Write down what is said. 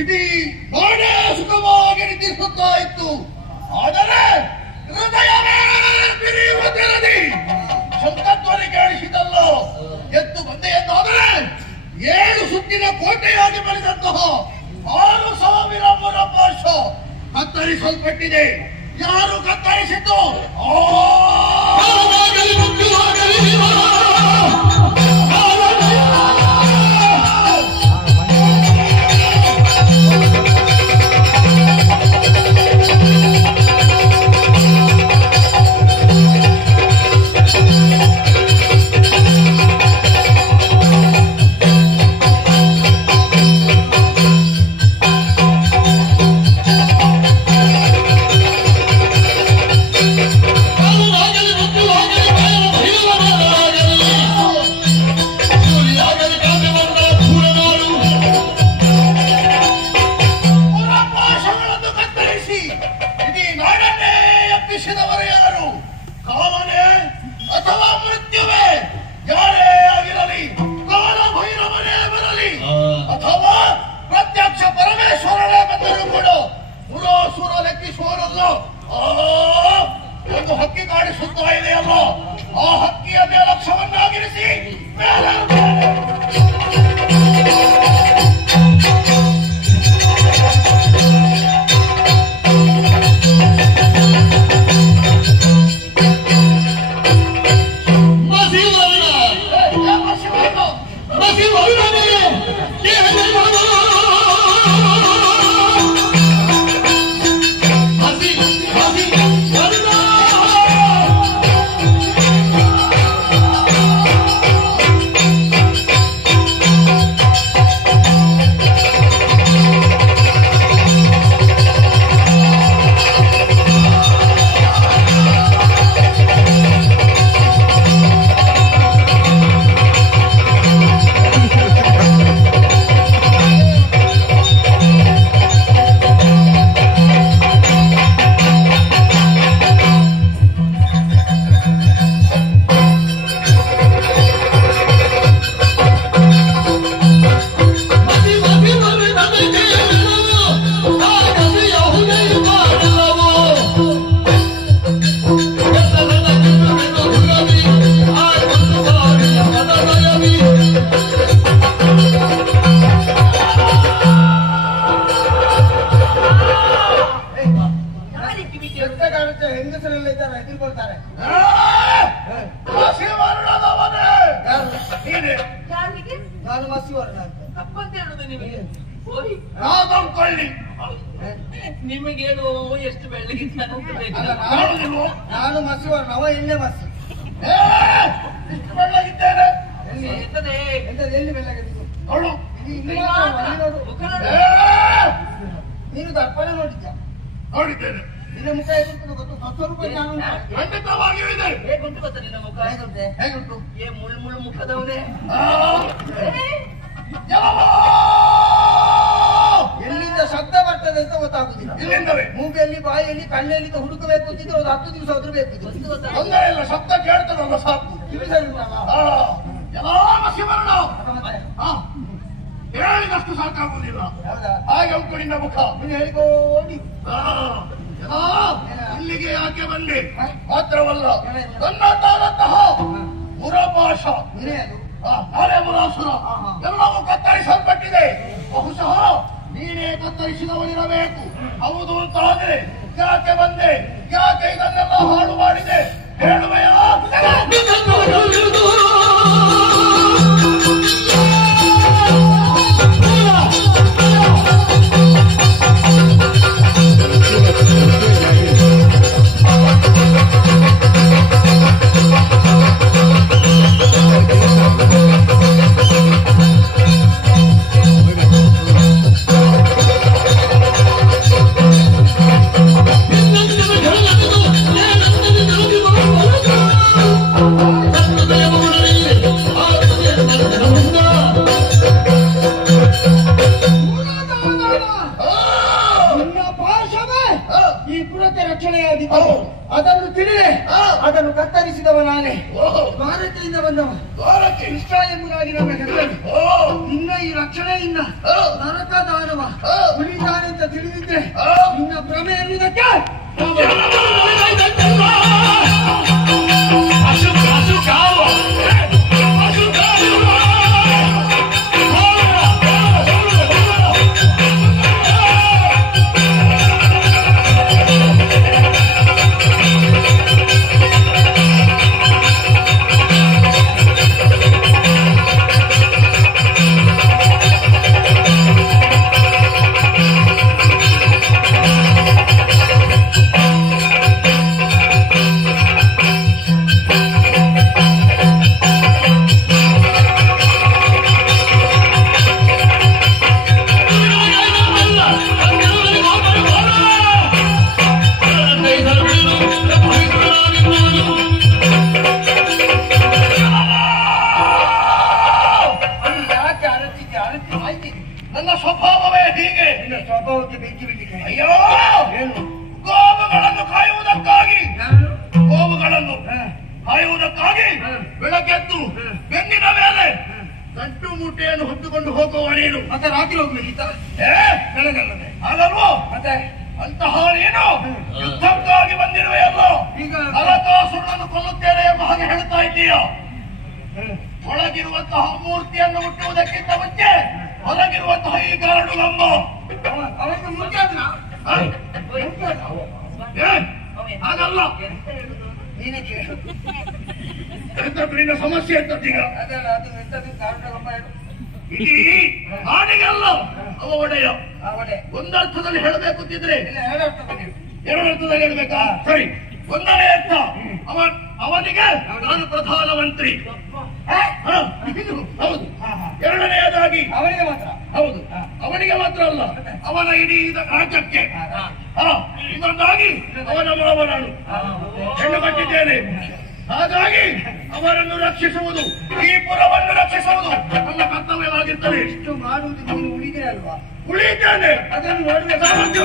ಇಡೀ ನಾಡೇ ಸುಖವಾಗಿ ನಿಂತಿಸುತ್ತಾ ಇತ್ತು. ಆದರೆ ಹೃದಯವೇ ಬಿರಿಯುವುದರಲ್ಲಿ ಶಂಕಧ್ವನಿ ಕೇಳಿಸಿದಲ್ಲ. ಎದ್ದು ಬಂದೆ ಎಂದಾದರೆ 7 ಸುತ್ತಿನ ಕೋಟೆಯಾಗಿ ಬೆಳೆದಂತಹ 6,000 ವರ್ಷ ಕತ್ತರಿಸಲ್ಪಟ್ಟಿದೆ. ಯಾರು ಕತ್ತರಿಸಿದ್ದು? ಯಾರು? ಕಾಲನೇ ಅಥವಾ ಮೃತ್ಯುವೇ ಯಾರೇ ಆಗಿರಲಿ, ಕಾಲ ಭೈರವನೇ ಬರಲಿ ಅಥವಾ ಪ್ರತ್ಯಕ್ಷ ಪರಮೇಶ್ವರನೇ ಬಂದರೂ ಕೂಡ ಸುರ ಲೆಕ್ಕಿಸುವರಲ್ಲ. ಒಂದು ಹಕ್ಕಿ ಕಾಣಿಸುತ್ತಾ ಇದೆಯಲ್ಲ, ಆ ಹಕ್ಕಿಯನ್ನೇ ಲಕ್ಷ್ಯವನ್ನಾಗಿರಿಸಿ ನಿಮಗೆ ಹೇಳುವ ಎಷ್ಟು ಬೆಳ್ಳಗಿದ್ದ ನಾನು ಮಸಿವರ್ಣ, ಅವ ಎಣ್ಣೆ ಮಸಿ. ಬೆಳ್ಳಗಿದ್ದೇನೆ. ಎಲ್ಲಿ ಬೆಳ್ಳಗಿದ್ದು? ನೀನು ದರ್ಪಣೆ ನೋಡಿದ್ದ? ನೋಡಿದ್ದೇನೆ. ನಿನ್ನ ಮುಖ ಹೇಗುಂಟು ಗೊತ್ತು? ಸ್ವಲ್ಪ ನಾನು ಖಂಡಿತವಾಗಿಯೂ ಇದೆ. ಹೇಗುಂಟು ಗೊತ್ತ ನಿನ್ನ ಮುಖ? ಹೇಗುಂಟು? ಮುಳ್ಳು ಮುಳ್ಳು ಮುಖದವನೇ. ಎಲ್ಲಿಂದ ಶಬ್ದ ಬರ್ತದೆ ಅಂತ ಗೊತ್ತಾಗುದಿಲ್ಲ. ಇಲ್ಲಿಂದಲೇ ಮೂಗಿಯಲ್ಲಿ, ಬಾಯಲ್ಲಿ, ಕಣ್ಣಲ್ಲಿ ಹುಡುಕಬೇಕು ಅಂತಿದ್ರೆ ಒಂದು 10 ದಿವಸ ಆದ್ರೂ ಬೇಕು. ತೊಂದರೆ ಇಲ್ಲ, ಶಬ್ದ ಕೇಳ್ತದಲ್ಲ ಸಾಕು. ಶಿವರ್ಣ ಹೇಳಿದಷ್ಟು ಸಾಕಾಗುವುದಿಲ್ಲ. ಹಾಗೆ ಉಂಟು ನಿನ್ನ ಮುಖ. ನೀನು ಹೇಳಿಕೋಡಿ ಇಲ್ಲಿಗೆ ಯಾಕೆ ಬಂದೆ ಮಾತ್ರವಲ್ಲ, ತನ್ನದಾದಂತಹ ಮುರಪಾಶ, ನಾಳೆ ಮುರಾಸುರ ಎಲ್ಲವೂ ಕತ್ತರಿಸಲ್ಪಟ್ಟಿದೆ. ಬಹುಶಃ ನೀನೇ ಕತ್ತರಿಸಿದವನಿರಬೇಕು. ಹೌದು ಅಂತ ಆದರೆ ಯಾಕೆ ಬಂದೆ, ಯಾಕೆ ಇದನ್ನೆಲ್ಲ ಹಾಳು ಮಾಡಿದೆ ಹೇಳುವೆಯಾ? ಈ ಪುರತೆ ರಕ್ಷಣೆಯಾಗಿದ್ದು ಅದನ್ನು ತಿಳಿದೆ ಅದನ್ನು ಕತ್ತರಿಸಿದವ ನಾನೇ. ಓಹೋ, ಭಾರತದಿಂದ ಬಂದವ ದ್ವಾರಕ್ಕೆ ಕೃಷ್ಣ ಎಂಬುದಾಗಿ ನನ್ನ ಹೆಸರು. ನಿನ್ನ ಈ ರಕ್ಷಣೆಯಿಂದ ನರಕ ದಾನವ ಉಳಿತಾನೆ ಅಂತ ತಿಳಿದಿದ್ರೆ ನಿನ್ನ ಭ್ರಮೆ ಎನ್ನುವುದಕ್ಕೆ ನನ್ನ ಸ್ವಭಾವವೇ ಹೀಗೆ. ನಿನ್ನ ಸ್ವಭಾವಕ್ಕೆ ಬೆಂಕಿ ಬಿಡ್ಲಿಕ್ಕೆ. ಅಯ್ಯೋ, ಏನು ಗೋವುಗಳನ್ನು ಕಾಯುವುದಕ್ಕಾಗಿ ಗೋವುಗಳನ್ನು ಕಾಯುವುದಕ್ಕಾಗಿ ಬೆಳಗ್ಗೆದ್ದು ಬೆನ್ನಿನ ಮೇಲೆ ಗಂಟು ಮೂಟೆಯನ್ನು ಹೊತ್ತುಕೊಂಡು ಹೋಗುವ ನೀನು ಮತ್ತೆ ರಾತ್ರಿ ಹೋಗ್ಬೇಕಿತ್ತ ಬೆಳಗಲ್ಲದೆ ಹಾಗಲ್ವೋ? ಮತ್ತೆ ಅಂತಹ ನೀನು ಯುದ್ಧಕ್ಕಾಗಿ ಬಂದಿರುವೆಯಲ್ಲೋ, ಈಗ ನರಕಾಸುರನನ್ನು ಕೊಲ್ಲುತ್ತೇನೆ ಎಂಬ ಹಾಗೆ ಹೇಳ್ತಾ ಇದ್ದೀಯ. ಒಳಗಿರುವಂತಹ ಮೂರ್ತಿಯನ್ನು ಹುಟ್ಟುವುದಕ್ಕಿಂತ ಮುಂಚೆ ಹೊರಗಿರುವಂತಹ ಈ ಗರಡು ಗಂಬ ಅವನಿಗೆ ಮುಂಚೆ ಆದ್ರ ಹಾಗಲ್ಲ. ನೀನೇ ಕೇಳು. ಎಂತದ್ದು ನಿನ್ನ ಸಮಸ್ಯೆ ಎಂತದ್ದೀಗ? ಅದಲ್ಲ ಅದು ಎಂತದ್ದು ಕಾರಣ ಗಂಬ ಹೇಳು. ಇಡೀ ಹಾಡಿಗೆಲ್ಲ ಅವ ಒಡೆಯ. ಅವಡೆ ಒಂದರ್ಥದಲ್ಲಿ ಹೇಳಬೇಕು ಅಂತಿದ್ರೆ ಇಲ್ಲ ಹೇಳೋಷ್ಟು ಬಂದಿರು. ಎರಡರ್ಥದಲ್ಲಿ ಹೇಳ್ಬೇಕಾ? ಸರಿ, ಒಂದನೇ ಅರ್ಥ ಅವನಿಗೆ ನಾನು ಪ್ರಧಾನಮಂತ್ರಿ. ಹೌದು. ಎರಡನೆಯದಾಗಿ ಅವನಿಗೆ ಮಾತ್ರ ಹೌದು, ಅವನಿಗೆ ಮಾತ್ರ ಅಲ್ಲ, ಅವನ ಇಡೀ ರಾಜ್ಯಕ್ಕೆ. ಇನ್ನೊಂದಾಗಿ ಅವನ ಮಾವನಾಡು ಹೆಣ್ಣು ಕಟ್ಟಿದ್ದೇನೆ. ಹಾಗಾಗಿ ಅವರನ್ನು ರಕ್ಷಿಸುವುದು, ಈ ಪುರವನ್ನು ರಕ್ಷಿಸುವುದು ನನ್ನ ಕರ್ತವ್ಯವಾಗಿರ್ತದೆ. ಇಷ್ಟು ಮಾಡುವುದು ನೀನು ಉಳಿದೆ ಅಲ್ವಾ? ಉಳಿತೇನೆ. ಅದನ್ನು ನೋಡ್ಬೇಕು. ಸಾಮರ್ಥ್ಯ